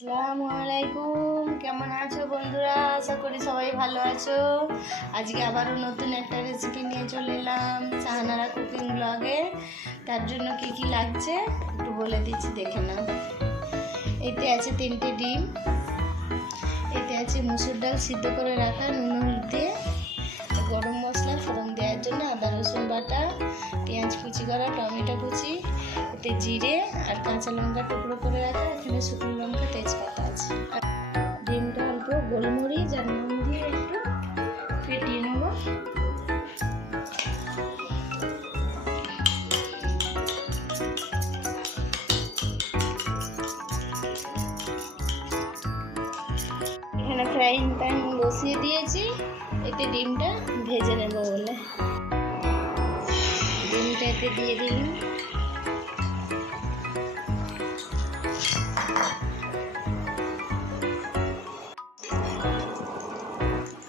আসসালামু আলাইকুম, কেমন আছো বন্ধুরা? আশা করি সবাই ভালো আছো। আজকে আবারও নতুন একটা রেসিপি নিয়ে চলে এলাম সাহানারা কুকিং ব্লগে। তার জন্য কি কি লাগছে একটু বলে দিচ্ছি, দেখে নাও। এতে আছে 3টে ডিম, এতে আছে মসুর ডাল সিদ্ধ করে রাখা নুন হলুদ দিয়ে, গরম মশলা ফোড়ন দেওয়ার জন্য আদা রসুন বাটা, পেঁয়াজ কুচি করা, টমেটো কুচি, এতে জিরে আর কাঁচা লঙ্কা টুকরো করে রাখা, এখানে শুকনো লঙ্কা তেজপাতা আছে। আর ডিমটা অল্প গোলমরিচ আর নুন দিয়ে একটু ফেটিয়ে নেব। এখানে ফ্রাইং প্যান বসিয়ে দিয়েছি, এতে ডিমটা ভেজে নেব বলে ডিমটা এতে দিয়ে দিলাম।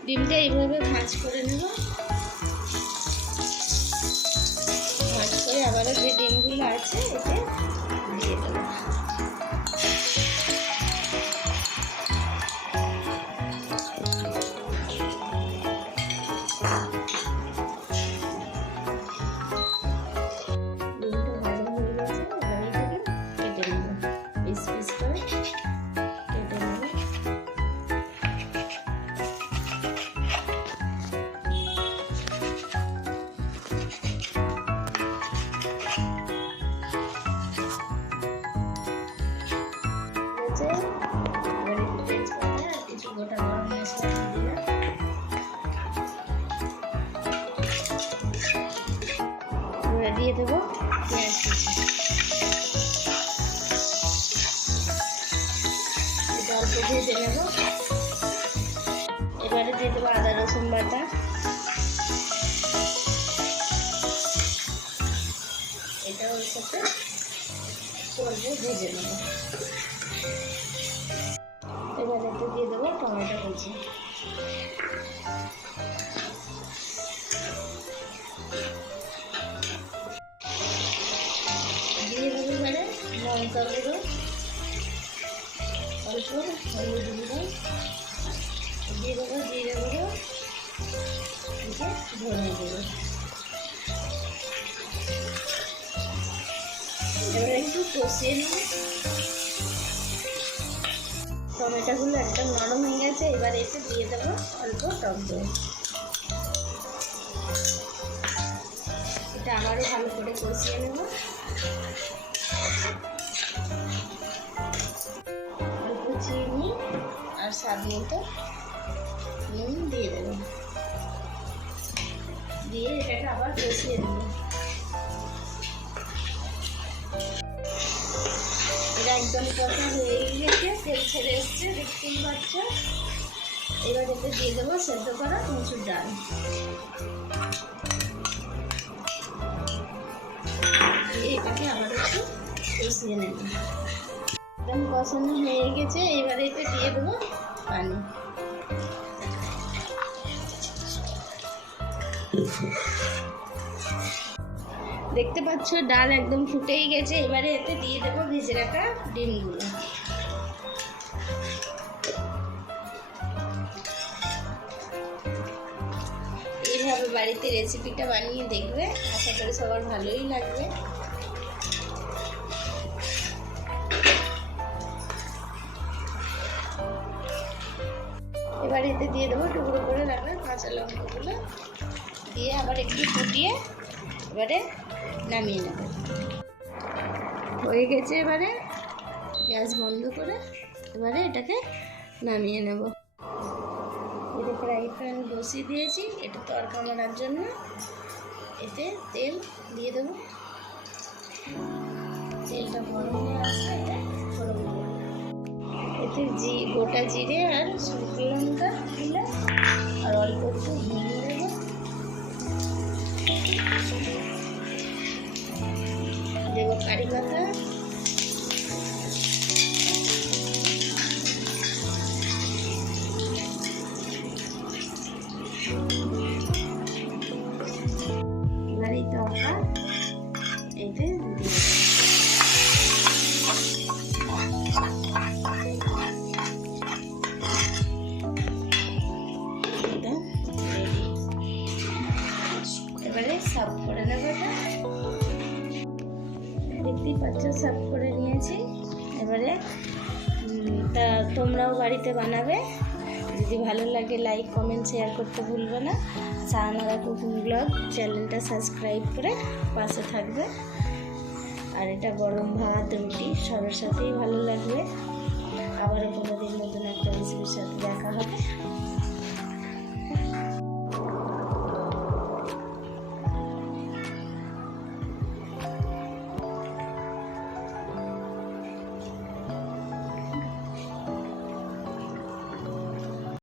ডিমটা এইভাবে ভাঁজ করে নেব, ভাঁজ করে আবারও যে ডিমগুলো আছে এতে দিয়ে দেবো। দিয়ে দেবো পেঁয়াজ কুচি, এটা অল্প ভেজে নেব। এবারে দিয়ে দেবো আদা রসুন বাটা, এটা ওর সাথে অল্প ভেজে নেব। এবারে একটু দিয়ে দেবো টমেটো কুচি, লঙ্কা গুঁড়ো, অল্প হলুদ গুঁড়ো দিয়ে দেবো, জিরে গুঁড়ো, ধনে গুঁড়ো। এবার একটু কষিয়ে নেব। টমেটোগুলো একদম নরম হয়ে গেছে, এবার এতে দিয়ে দেবো অল্প টক দই। এটা আবারও ভালো করে কষিয়ে নেব। অল্প চিনি আর স্বাদ মতো নুন দিয়ে দেবো, দিয়ে এটাকে আবার কষিয়ে দেব। এটা একদম কষা হয়ে গেছে, তেল ছেড়ে এসছে, দেখতেই পাচ্ছ। এবার এতে দিয়ে দেবো সেদ্ধ করা মসুর ডাল, এটাকে আবার একটু কষিয়ে নেব। একদম কষানো হয়ে গেছে, এবারে এতে দিয়ে দেবো পানি। দেখতে পাচ্ছ ডাল একদম ফুটেই গেছে, এবারে এতে দিয়ে দেবো ভেজে রাখা ডিমগুলো। এইভাবে বাড়িতে রেসিপিটা বানিয়ে দেখবে, আশা করি সবার ভালোই লাগবে। এবার এতে দিয়ে দেবো টুকরো করে রাখা কাঁচা লঙ্কাগুলো, দিয়ে আবার একটু ফুটিয়ে এবারে নামিয়ে নেব। হয়ে গেছে, এবারে গ্যাস বন্ধ করে এবারে এটাকে নামিয়ে নেব। এটা ফ্রাই প্যান বসিয়ে দিয়েছি, এটা তড়কা মারার জন্য। এতে তেল দিয়ে দেবো, তেলটা গরম হয়ে আসলে এটা গরম দেবো। এতে গোটা জিরে আর শুকনো লঙ্কা দিলে আর অল্প একটু হিং দেবো, দেবো কারি পাতা, এবার এই তরকা এতে দিয়ে দেখতেই পাচ্ছ সার্ভ করে নিয়েছি। এবারে তা তোমরাও বাড়িতে বানাবে। যদি ভালো লাগে লাইক কমেন্ট শেয়ার করতে ভুলবে না। সাহানারা কুকিং ব্লগ চ্যানেলটা সাবস্ক্রাইব করে পাশে থাকবে। আর এটা গরম ভাত রুটি সবার সাথেই ভালো লাগবে। আবারও কোনোদিন নতুন একটা রেসিপির সাথে দেখা হবে।